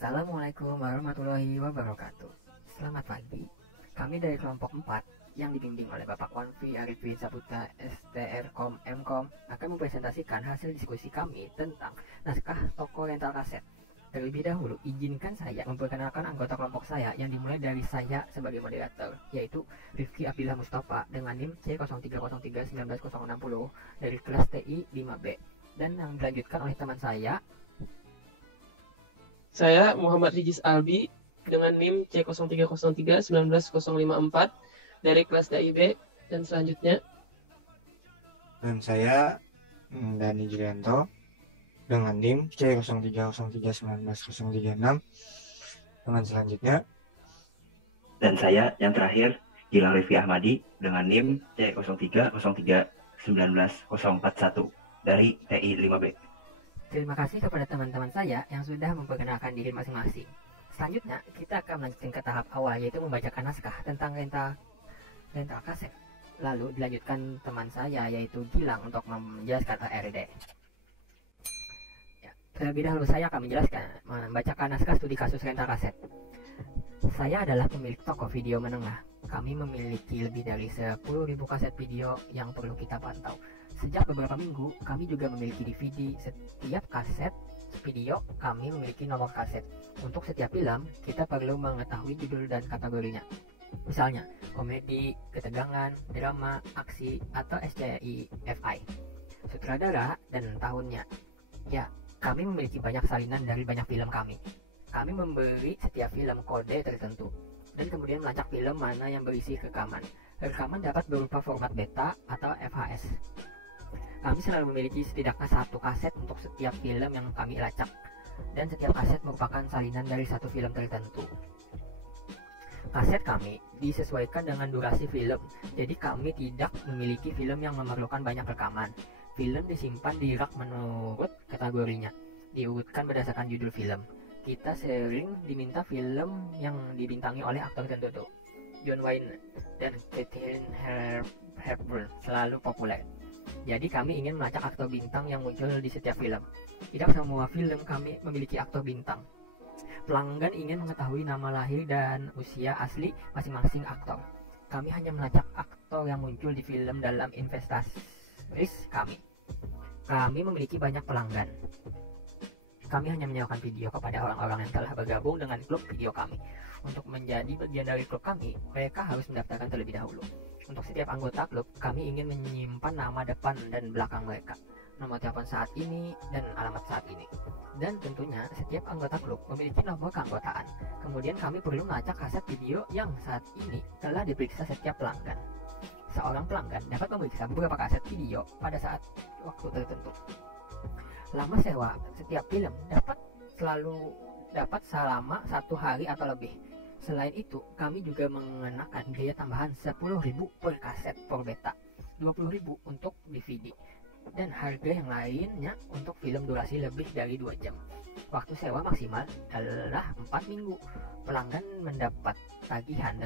Assalamualaikum warahmatullahi wabarakatuh. Selamat pagi. Kami dari kelompok 4 yang dibimbing oleh Bapak Wanfi Arifin Saputra STRKOM MKOM akan mempresentasikan hasil diskusi kami tentang naskah toko rental kaset. Terlebih dahulu, izinkan saya memperkenalkan anggota kelompok saya yang dimulai dari saya sebagai moderator, yaitu Rifki Abdillah Mustafa dengan NIM C03031960 dari kelas TI 5B, dan yang dilanjutkan oleh teman Saya Muhammad Rijis Albi dengan NIM C0303-19054 dari kelas DIB, dan selanjutnya. Dan saya Dani Julianto dengan NIM C0303-19036 dengan selanjutnya. Dan saya yang terakhir, Gilang Rifki Ahmadi dengan NIM C0303-19041 dari TI 5B. Terima kasih kepada teman-teman saya yang sudah memperkenalkan diri masing-masing. Selanjutnya, kita akan melanjutkan ke tahap awal, yaitu membacakan naskah tentang rental kaset. Lalu dilanjutkan teman saya, yaitu Gilang, untuk menjelaskan ARD. Terlebih dahulu saya akan membacakan naskah studi kasus rental kaset. Saya adalah pemilik toko video menengah. Kami memiliki lebih dari 10.000 kaset video yang perlu kita pantau. Sejak beberapa minggu, kami juga memiliki DVD. Setiap kaset video, kami memiliki nomor kaset. Untuk setiap film, kita perlu mengetahui judul dan kategorinya. Misalnya, komedi, ketegangan, drama, aksi, atau SCIFI. Sutradara dan tahunnya. Ya, kami memiliki banyak salinan dari banyak film kami. Kami memberi setiap film kode tertentu, dan kemudian melacak film mana yang berisi rekaman. Rekaman dapat berupa format beta atau VHS. Kami selalu memiliki setidaknya satu kaset untuk setiap film yang kami lacak, dan setiap kaset merupakan salinan dari satu film tertentu. Kaset kami disesuaikan dengan durasi film, jadi kami tidak memiliki film yang memerlukan banyak rekaman. Film disimpan di rak menurut kategorinya, diurutkan berdasarkan judul film. Kita sering diminta film yang dibintangi oleh aktor tertentu. John Wayne dan Katharine Hepburn selalu populer. Jadi kami ingin melacak aktor bintang yang muncul di setiap film. Tidak semua film kami memiliki aktor bintang. Pelanggan ingin mengetahui nama lahir dan usia asli masing-masing aktor. Kami hanya melacak aktor yang muncul di film dalam inventaris kami. Kami memiliki banyak pelanggan. Kami hanya menyewakan video kepada orang-orang yang telah bergabung dengan klub video kami. Untuk menjadi bagian dari klub kami, mereka harus mendaftarkan terlebih dahulu. Untuk setiap anggota klub, kami ingin menyimpan nama depan dan belakang mereka, nomor telepon saat ini, dan alamat saat ini. Dan tentunya, setiap anggota klub memiliki nomor keanggotaan. Kemudian kami perlu melacak kaset video yang saat ini telah diperiksa setiap pelanggan. Seorang pelanggan dapat memeriksa beberapa kaset video pada saat waktu tertentu. Lama sewa setiap film dapat selama 1 hari atau lebih. Selain itu, kami juga mengenakan biaya tambahan 10.000 per kaset per beta, 20.000 untuk DVD, dan harga yang lainnya untuk film durasi lebih dari 2 jam. Waktu sewa maksimal adalah 4 minggu. Pelanggan mendapat tagihan.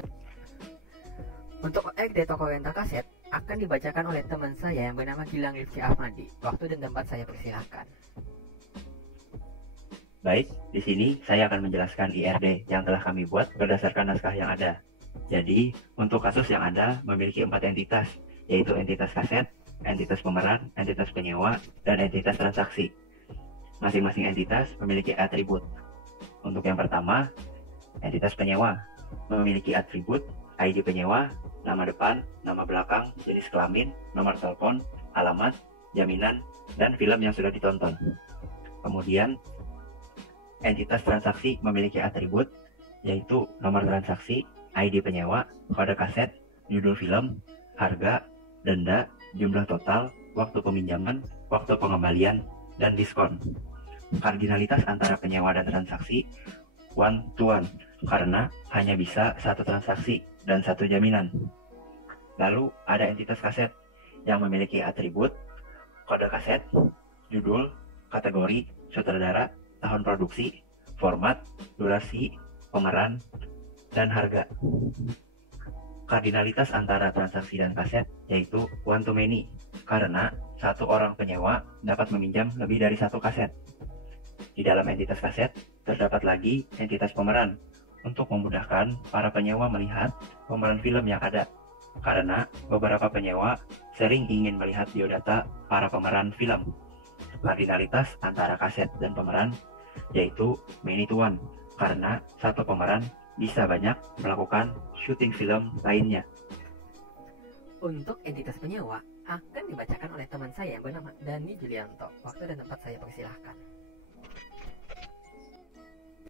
Untuk ARD toko rental kaset akan dibacakan oleh teman saya yang bernama Gilang Rifki Ahmadi. Waktu dan tempat saya persilahkan. Baik, di sini saya akan menjelaskan IRD yang telah kami buat berdasarkan naskah yang ada. Jadi, untuk kasus yang ada memiliki 4 entitas, yaitu entitas kaset, entitas pemeran, entitas penyewa, dan entitas transaksi. Masing-masing entitas memiliki atribut. Untuk yang pertama, entitas penyewa memiliki atribut ID penyewa, nama depan, nama belakang, jenis kelamin, nomor telepon, alamat, jaminan, dan film yang sudah ditonton. Kemudian, entitas transaksi memiliki atribut, yaitu nomor transaksi, ID penyewa, kode kaset, judul film, harga, denda, jumlah total, waktu peminjaman, waktu pengembalian, dan diskon. Kardinalitas antara penyewa dan transaksi one to one, karena hanya bisa satu transaksi dan satu jaminan. Lalu ada entitas kaset yang memiliki atribut, kode kaset, judul, kategori, sutradara, tahun produksi, format, durasi, pemeran, dan harga. Kardinalitas antara transaksi dan kaset yaitu one to many, karena satu orang penyewa dapat meminjam lebih dari satu kaset. Di dalam entitas kaset terdapat lagi entitas pemeran untuk memudahkan para penyewa melihat pemeran film yang ada. Karena beberapa penyewa sering ingin melihat biodata para pemeran film. Kardinalitas antara kaset dan pemeran yaitu many to one, karena satu pemeran bisa banyak melakukan syuting film lainnya. Untuk entitas penyewa akan dibacakan oleh teman saya yang bernama Dani Julianto. Waktu dan tempat saya persilahkan.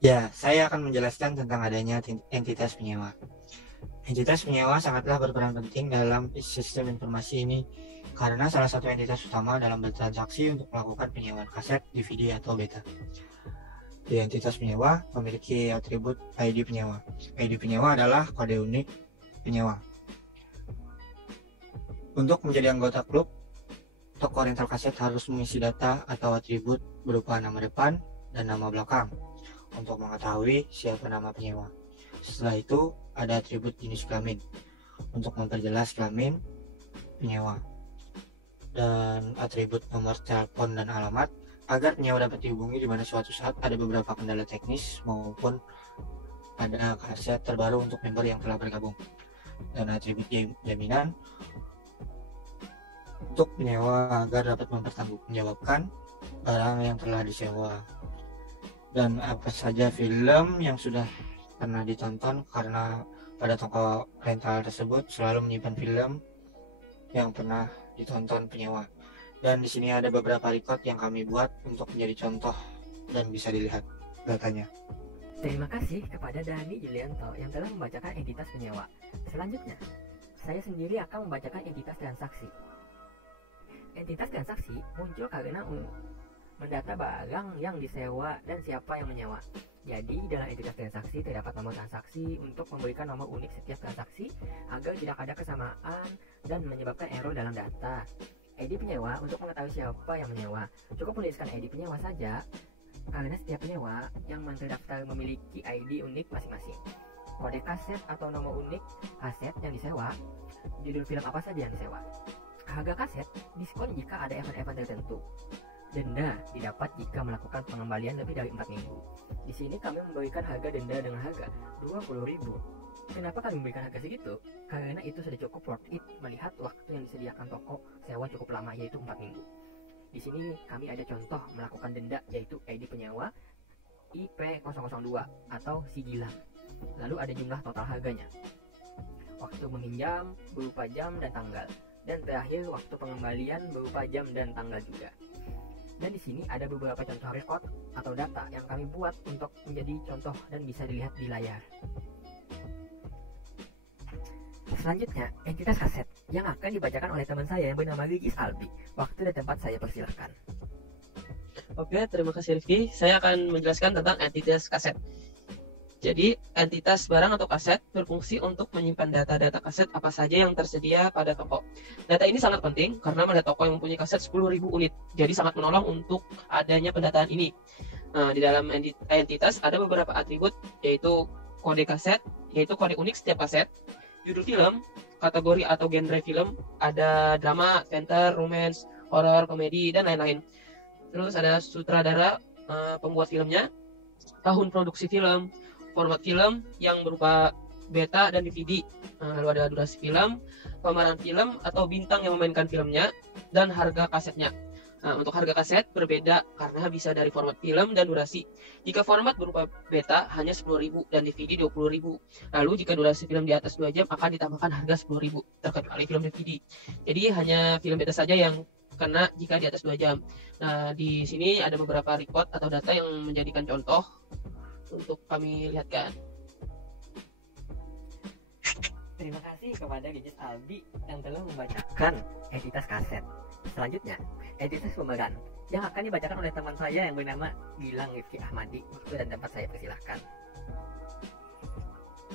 Ya, saya akan menjelaskan tentang adanya entitas penyewa. Entitas penyewa sangatlah berperan penting dalam sistem informasi ini karena salah satu entitas utama dalam bertransaksi untuk melakukan penyewaan kaset, DVD, atau beta. Di entitas penyewa memiliki atribut ID penyewa. ID penyewa adalah kode unik penyewa. Untuk menjadi anggota klub, toko rental kaset harus mengisi data atau atribut berupa nama depan dan nama belakang untuk mengetahui siapa nama penyewa. Setelah itu, ada atribut jenis kelamin untuk memperjelas kelamin penyewa, dan atribut nomor telepon dan alamat agar penyewa dapat dihubungi di mana suatu saat ada beberapa kendala teknis maupun ada kaset terbaru untuk member yang telah bergabung, dan atribut jaminan untuk penyewa agar dapat mempertanggungjawabkan barang yang telah disewa, dan apa saja film yang sudah pernah ditonton karena pada toko rental tersebut selalu menyimpan film yang pernah ditonton penyewa. Dan di sini ada beberapa record yang kami buat untuk menjadi contoh dan bisa dilihat datanya. Terima kasih kepada Dani Julianto yang telah membacakan entitas penyewa. Selanjutnya, saya sendiri akan membacakan entitas transaksi. Entitas transaksi muncul karena mendata barang yang disewa dan siapa yang menyewa. Jadi dalam entitas transaksi terdapat nomor transaksi untuk memberikan nomor unik setiap transaksi agar tidak ada kesamaan dan menyebabkan error dalam data. ID penyewa untuk mengetahui siapa yang menyewa. Cukup menuliskan ID penyewa saja karena setiap penyewa yang terdaftar memiliki ID unik masing-masing. Kode kaset atau nomor unik kaset yang disewa, judul film apa saja yang disewa. Harga kaset diskon jika ada event-event tertentu. Denda didapat jika melakukan pengembalian lebih dari 4 minggu. Di sini kami memberikan harga denda dengan harga 20.000. Kenapa kami memberikan harga segitu? Karena itu sudah cukup worth it melihat waktu yang disediakan toko sewa cukup lama, yaitu 4 minggu. Di sini kami ada contoh melakukan denda, yaitu ID penyewa IP002 atau sigilan. Lalu ada jumlah total harganya, waktu meminjam berupa jam dan tanggal, dan terakhir waktu pengembalian berupa jam dan tanggal juga. Dan di sini ada beberapa contoh record atau data yang kami buat untuk menjadi contoh dan bisa dilihat di layar. Selanjutnya, entitas kaset yang akan dibacakan oleh teman saya yang bernama Rigis Albi. Waktu dan tempat saya persilahkan. Oke, terima kasih Rifki. Saya akan menjelaskan tentang entitas kaset. Jadi, entitas barang atau kaset berfungsi untuk menyimpan data-data kaset apa saja yang tersedia pada toko. Data ini sangat penting karena ada toko yang mempunyai kaset 10.000 unit. Jadi sangat menolong untuk adanya pendataan ini. Di dalam entitas ada beberapa atribut, yaitu kode kaset, yaitu kode unik setiap kaset, judul film, kategori atau genre film, ada drama, adventure, romance, horror, komedi, dan lain-lain. Terus ada sutradara, pembuat filmnya, tahun produksi film, format film yang berupa beta dan DVD, lalu ada durasi film, pemeran film atau bintang yang memainkan filmnya, dan harga kasetnya. Untuk harga kaset berbeda karena bisa dari format film dan durasi. Jika format berupa beta hanya 10.000 dan DVD 20.000. Lalu jika durasi film di atas 2 jam akan ditambahkan harga 10.000 terkecuali film DVD. Jadi hanya film beta saja yang kena jika di atas 2 jam. Nah, di sini ada beberapa record atau data yang menjadikan contoh untuk kami lihatkan. Terima kasih kepada Rigis Albi yang telah membacakan entitas kaset. Selanjutnya, entitas pemeran yang akan dibacakan oleh teman saya yang bernama Gilang Rifki Ahmadi. Waktu dan tempat saya persilahkan.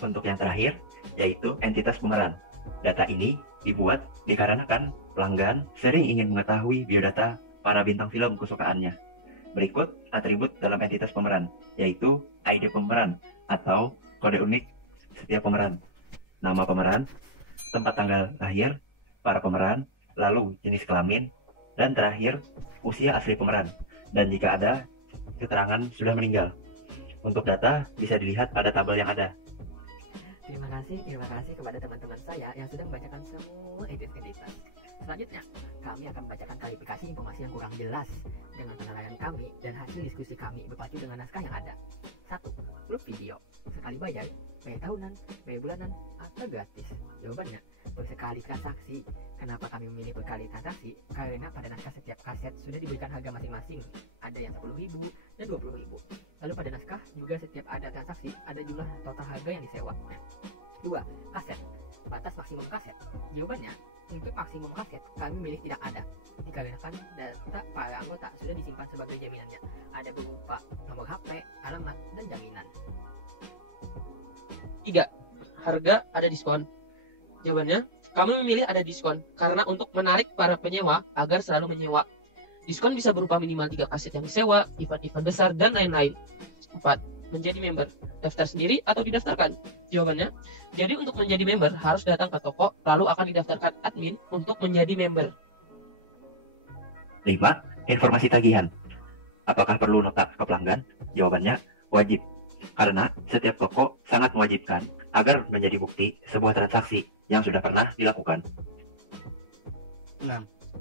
Untuk yang terakhir, yaitu entitas pemeran. Data ini dibuat dikarenakan pelanggan sering ingin mengetahui biodata para bintang film kesukaannya. Berikut atribut dalam entitas pemeran, yaitu ID pemeran atau kode unik setiap pemeran, nama pemeran, tempat tanggal lahir para pemeran, lalu jenis kelamin, dan terakhir usia asli pemeran, dan jika ada keterangan sudah meninggal. Untuk data bisa dilihat pada tabel yang ada. Terima kasih kepada teman-teman saya yang sudah membacakan semua entitas. Selanjutnya, kami akan membacakan klarifikasi informasi yang kurang jelas dengan penilaian kami dan hasil diskusi kami berpacu dengan naskah yang ada. 1. Klub video. Sekali bayar, bayar tahunan, bayar bulanan, atau gratis? Jawabannya, bersekali transaksi. Kenapa kami memilih berkali transaksi? Karena pada naskah setiap kaset sudah diberikan harga masing-masing. Ada yang 10.000 dan 20.000. Lalu pada naskah juga setiap ada transaksi, ada jumlah total harga yang disewa. 2. Kaset. Batas maksimum kaset. Jawabannya, untuk maksimum kaset kami memilih tidak ada, dikarenakan data para anggota sudah disimpan sebagai jaminannya. Ada berupa nomor HP, alamat, dan jaminan. 3. Harga ada diskon. Jawabannya, kami memilih ada diskon karena untuk menarik para penyewa agar selalu menyewa. Diskon bisa berupa minimal 3 kaset yang disewa, event-event besar, dan lain-lain. 4. Menjadi member. Daftar sendiri atau didaftarkan? Jawabannya, jadi untuk menjadi member harus datang ke toko, lalu akan didaftarkan admin untuk menjadi member. 5. Informasi tagihan. Apakah perlu nota ke pelanggan? Jawabannya, wajib. Karena setiap toko sangat mewajibkan agar menjadi bukti sebuah transaksi yang sudah pernah dilakukan. 6.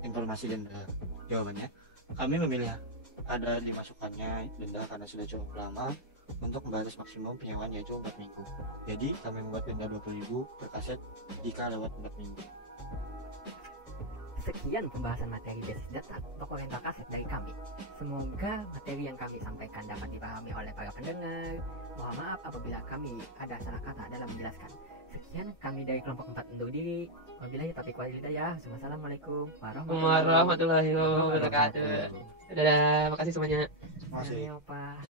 Informasi denda. Jawabannya, kami memilih ada dimasukkannya denda karena sudah cukup lama untuk membalas maksimum penyewaan yaitu 4 minggu. Jadi kami membuat denda 20.000 per kaset jika lewat 4 minggu. Sekian pembahasan materi basis data toko rental kaset dari kami. Semoga materi yang kami sampaikan dapat dipahami oleh para pendengar. Mohon maaf apabila kami ada salah kata dalam menjelaskan. Sekian kami dari kelompok 4 undur diri. Wabillahi taufiq wal hidayah. Wassalamualaikum Warahmatullahi wabarakatuh. Dadah, makasih semuanya. Masih. Pak.